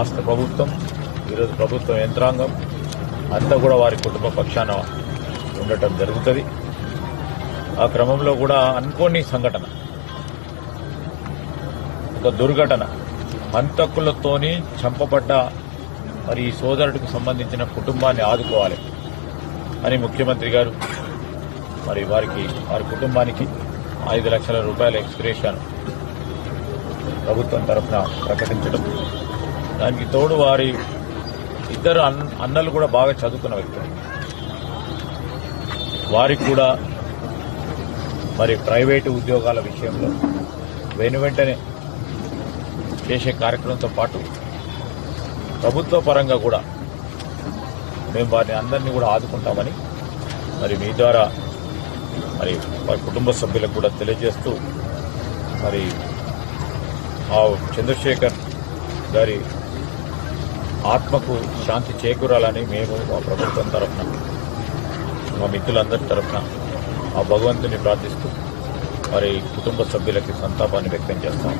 రాష్ట్ర ప్రభుత్వం, ఈరోజు ప్రభుత్వ యంత్రాంగం అంతా కూడా వారి కుటుంబ పక్షాన ఉండటం జరుగుతుంది. ఆ క్రమంలో కూడా అనుకోని సంఘటన, ఒక దుర్ఘటన, హంతకులతోని చంపబడ్డ మరి ఈ సోదరుడికి సంబంధించిన కుటుంబాన్ని ఆదుకోవాలి అని ముఖ్యమంత్రి గారు మరి వారి కుటుంబానికి 5 లక్షల రూపాయల ఎక్స్గ్రేషన్ ప్రభుత్వం తరఫున ప్రకటించడం, దానికి తోడు వారి ఇద్దరు అన్నలు కూడా బాగా చదువుకున్న వ్యక్తులు, వారికి కూడా మరి ప్రైవేటు ఉద్యోగాల విషయంలో వెంటనే చేసే కార్యక్రమంతో పాటు ప్రభుత్వ పరంగా కూడా మేము వారిని అందరినీ కూడా ఆదుకుంటామని మరి మీ ద్వారా మరి వారి కుటుంబ సభ్యులకు కూడా తెలియజేస్తూ మరి ఆ చంద్రశేఖర్ గారి ఆత్మకు శాంతి చేకూరాలని మేము మా ప్రభుత్వం తరఫున, మా మిత్రులందరి తరఫున ఆ భగవంతుని ప్రార్థిస్తూ మరి కుటుంబ సభ్యులకి సంతాపాన్ని వ్యక్తం చేస్తాము.